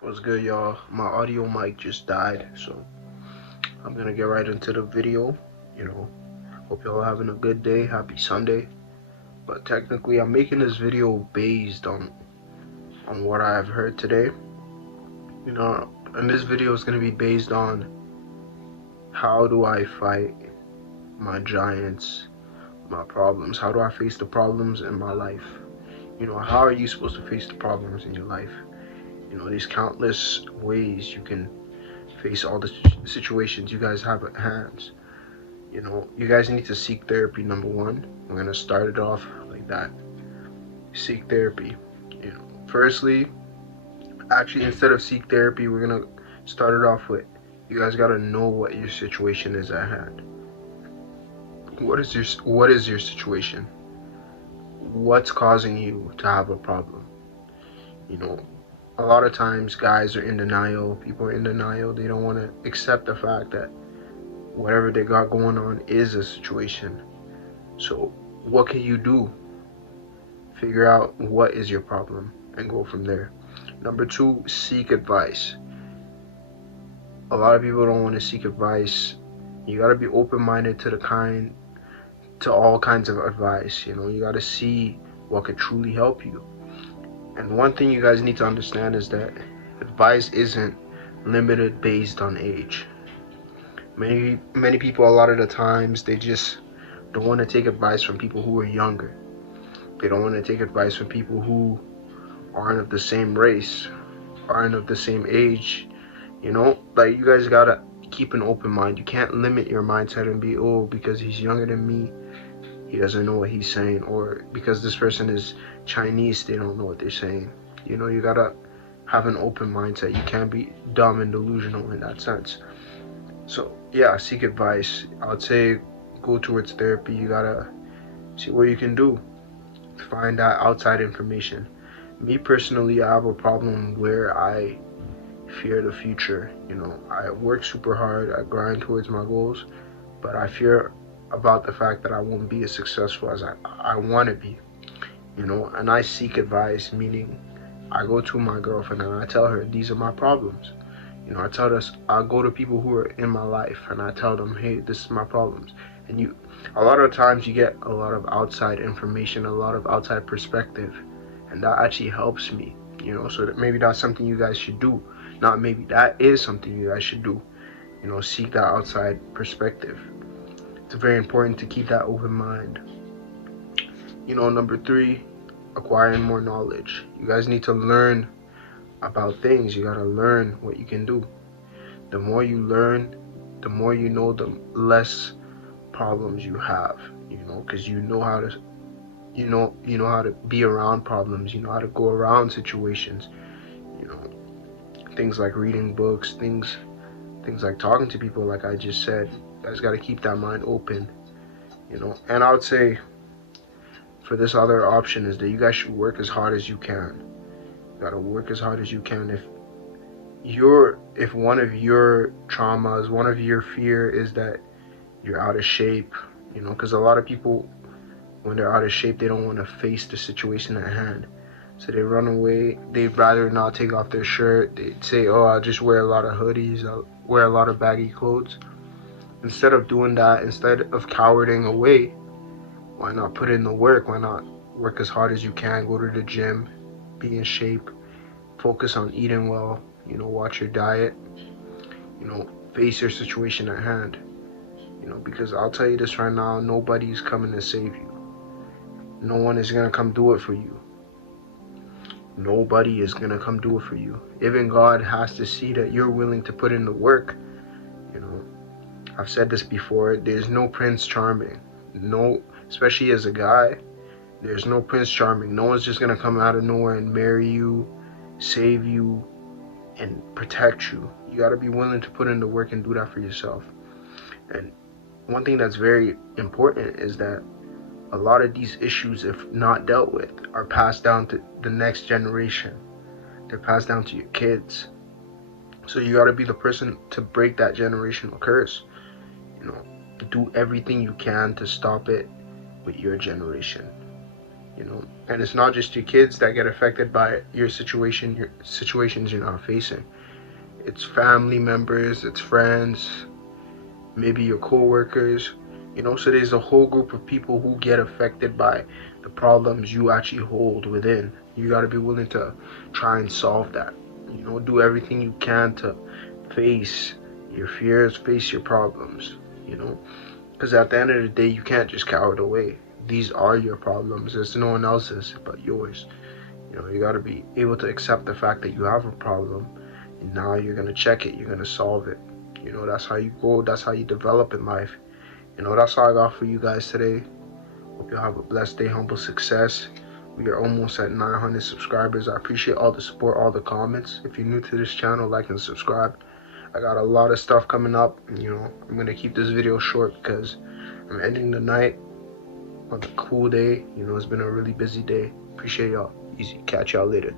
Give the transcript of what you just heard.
What's good, y'all? My audio mic just died, so I'm gonna get right into the video. You know, hope y'all having a good day. Happy Sunday. But technically, I'm making this video based on what I've heard today. And this video is gonna be based on how do I fight my giants, my problems. How do I face the problems in my life? How are you supposed to face the problems in your life? These countless ways you can face all the situations you guys have at hands. You guys need to seek therapy. Number one, I'm gonna start it off like that. Seek therapy. Firstly, actually, instead of seek therapy, we're gonna start it off with you guys gotta know what your situation is at hand. What is your situation? What's causing you to have a problem? You know, a lot of times guys are in denial. People are in denial. They don't want to accept the fact that whatever they got going on is a situation. So what can you do? Figure out what is your problem and go from there. Number two, seek advice. A lot of people don't want to seek advice. You got to be open-minded to all kinds of advice. You got to see what could truly help you. And one thing you guys need to understand is that advice isn't limited based on age. Many people, a lot of the times, they just don't want to take advice from people who are younger. They don't want to take advice from people who aren't of the same race, aren't of the same age. Like, you guys gotta keep an open mind. You can't limit your mindset and be, oh, because he's younger than me, he doesn't know what he's saying, or because this person is Chinese, they don't know what they're saying. You gotta have an open mindset. You can't be dumb and delusional in that sense. So yeah, seek advice. I would say go towards therapy. You gotta see what you can do. Find out outside information. Me personally, I have a problem where I fear the future. I work super hard, I grind towards my goals, but I fear about the fact that I won't be as successful as I want to be. And I seek advice, meaning I go to my girlfriend and I tell her these are my problems. I go to people who are in my life and I tell them, hey, this is my problems. And a lot of times you get a lot of outside information, a lot of outside perspective, and that actually helps me. So that maybe that's something you guys should do. Not maybe, that is something you guys should do. Seek that outside perspective. It's very important to keep that open mind. Number three, acquiring more knowledge. You guys need to learn about things. You gotta learn what you can do. The more you learn, the more you know, the less problems you have. Because you know how to be around problems. You know how to go around situations. Things like reading books, things like talking to people, like I just said. You guys gotta keep that mind open. And I would say for this other option is that you guys should work as hard as you can. You gotta work as hard as you can. If one of your traumas, one of your fear is that you're out of shape, because a lot of people, when they're out of shape, they don't want to face the situation at hand. So they run away. They'd rather not take off their shirt. They'd say, oh, I'll just wear a lot of hoodies. I'll wear a lot of baggy clothes. Instead of doing that, instead of cowarding away, why not put in the work? Why not work as hard as you can? Go to the gym, be in shape, focus on eating well, watch your diet, face your situation at hand. Because I'll tell you this right now, nobody's coming to save you. No one is going to come do it for you. Nobody is going to come do it for you. Even God has to see that you're willing to put in the work. I've said this before, there's no Prince Charming. No, especially as a guy, there's no Prince Charming. No one's just going to come out of nowhere and marry you, save you, and protect you. You got to be willing to put in the work and do that for yourself. And one thing that's very important is that a lot of these issues, if not dealt with, are passed down to the next generation. They're passed down to your kids. So you got to be the person to break that generational curse. Do everything you can to stop it with your generation. And it's not just your kids that get affected by your situations you're not facing. It's family members, it's friends, maybe your co-workers. So there's a whole group of people who get affected by the problems you actually hold within. You got to be willing to try and solve that. Do everything you can to face your fears, face your problems. Because at the end of the day, you can't just cower it away. These are your problems. It's no one else's but yours. You got to be able to accept the fact that you have a problem, and now you're going to check it, you're going to solve it. That's how you grow, that's how you develop in life. That's all I got for you guys today. Hope you have a blessed day, humble success. We are almost at 900 subscribers. I appreciate all the support, all the comments. If you're new to this channel, like and subscribe. I got a lot of stuff coming up. I'm going to keep this video short because I'm ending the night on a cool day. It's been a really busy day. Appreciate y'all. Easy. Catch y'all later.